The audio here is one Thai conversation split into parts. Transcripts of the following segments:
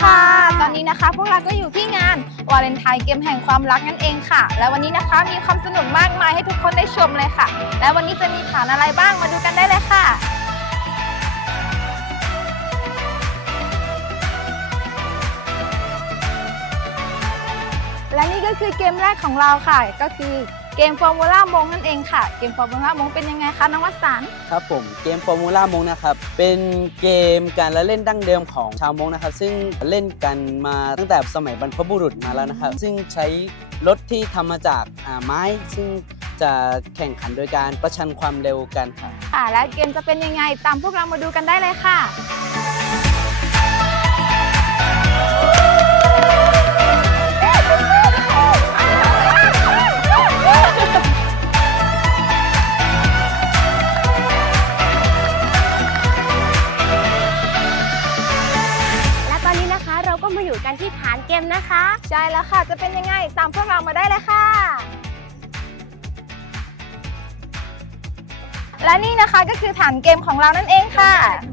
นะคะ พวกเราก็อยู่ที่งานวาเลนไทน์เกมแห่งความรักนั่นเองค่ะ และวันนี้นะคะมีความสนุกมากมายให้ทุกคนได้ชมเลยค่ะ และวันนี้จะมีฐานอะไรบ้างมาดูกันได้เลยค่ะ และนี่ก็คือเกมแรกของเราค่ะ ก็คือ เกมฟอร์มูล่ามงนั่นเองค่ะ เกมฟอร์มูล่ามงเป็นยังไงคะน้องวัสันต์ครับผมเกมฟอร์มูล่ามงนะครับเป็นเกมการละเล่นดั้งเดิมของชาวมงนะครับ ซึ่งเล่นกันมาตั้งแต่สมัยบรรพบุรุษมาแล้วนะครับ ซึ่งใช้รถที่ทำมาจากอ่าไม้ ซึ่งจะแข่งขันโดยการประชันความเร็วกันครับค่ะและเกมจะเป็นยังไงตามพวกเรามาดูกันได้เลยค่ะและ นเกมนะคะ ใช่แล้วค่ะ จะเป็นยังไงตามพวกเรามาได้เลยค่ะ และนี่นะคะก็คือฐานเกมของเรานั่นเองค่ะ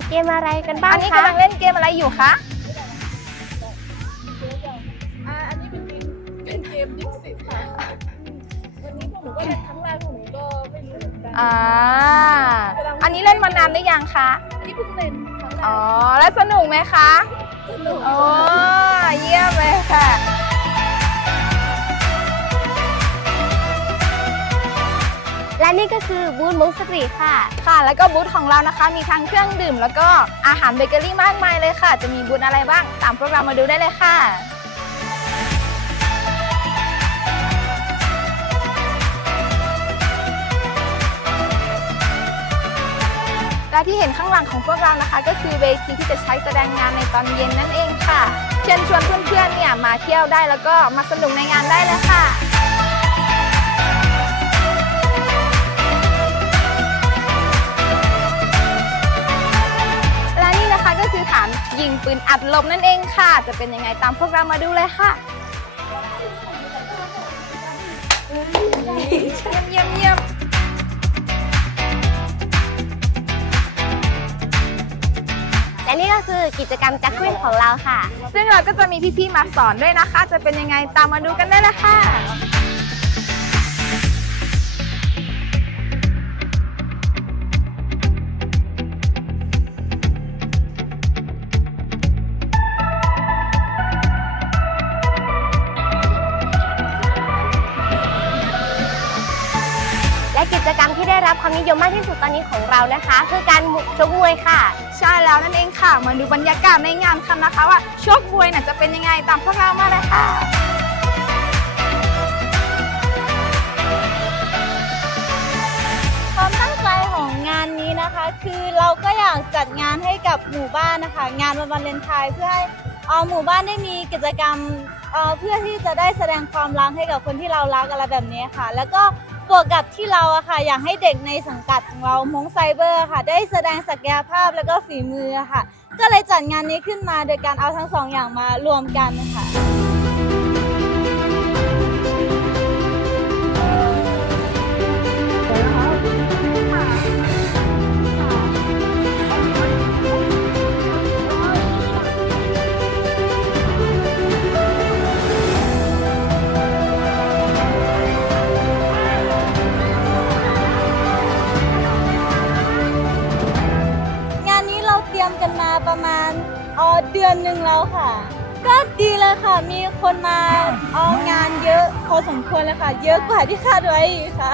เกมอะไรกันบ้างอันนี้คะกำลังเล่นเกมอะไรอยู่คะอ่าอันนี้เป็นเกมเป็นเกมดิกซิตค่ะ วันนี้พวกหนูก็เล่นครั้งแรกพวกหนูก็ไม่รู้เหมือนกันอ่า อันนี้เล่นมานานหรือยังคะ อันนี้เพิ่งเล่นครั้งแรอ๋อกแล้วสนุกไหมคะ สนุกโอ้เยี่ยมเลยค่ะและนี่ก็คือบูธมุกสตรีทค่ะ ค่ะ แล้วก็บูธของเรานะคะ มีทั้งเครื่องดื่ม แล้วก็อาหารเบเกอรี่มากมายเลยค่ะ จะมีบูธอะไรบ้าง ตามพวกเรามาดูได้เลยค่ะ และที่เห็นข้างหลังของพวกเรานะคะ ก็คือเวทีที่จะใช้แสดงงานในตอนเย็นนั่นเองค่ะ เชิญชวนเพื่อนๆเนี่ยมาเที่ยวได้แล้วก็มาสนุกในงานได้เลยค่ะและนี่นะคะก็คือฐานยิงปืนอัดลมนั่นเองค่ะ จะเป็นยังไงตามพวกเรามาดูเลยค่ะเยี่ยมเยี่ยมเยี่ยม นี่ก็คือกิจกรรมจักรเว้นของเราค่ะ ซึ่งเราก็จะมีพี่ๆมาสอนด้วยนะคะ จะเป็นยังไงตามมาดูกันได้เลยค่ะ และกิจกรรมที่ได้รับความนิยมมากที่สุดตอนนี้ของเรานะคะ คือการชกมวยค่ะ ใช่แล้วนั่นเองค่ะ มาดูบรรยากาศในงานกันนะคะ ว่าชกมวยน่ะจะเป็นยังไงตามพวกเรามาเลยค่ะความตั้งใจของงานนี้นะคะ คือเราก็อยากจัดงานให้กับหมู่บ้านนะคะ งานวันวาเลนไทน์เพื่อให้เอ่อหมู่บ้านได้มีกิจกรรมเอ่อเพื่อที่จะได้แสดงความรักให้กับคนที่เรารักอะไรแบบนี้ค่ะ แล้วก็ บวกกับที่เราอะค่ะอยากให้เด็กในสังกัดของเรามงไซเบอร์ค่ะ ได้แสดงศักยภาพแล้วก็ฝีมือค่ะ ก็เลยจัดงานนี้ขึ้นมาโดยการเอาทั้งสองอย่างมารวมกันค่ะ กันมาประมาณเอ่อเดือนหนึ่งแล้วค่ะ ก็ดีเลยค่ะ มีคนมาเอางานเยอะพอสมควรเลยค่ะ เยอะกว่าที่คาดไว้อีกค่ะ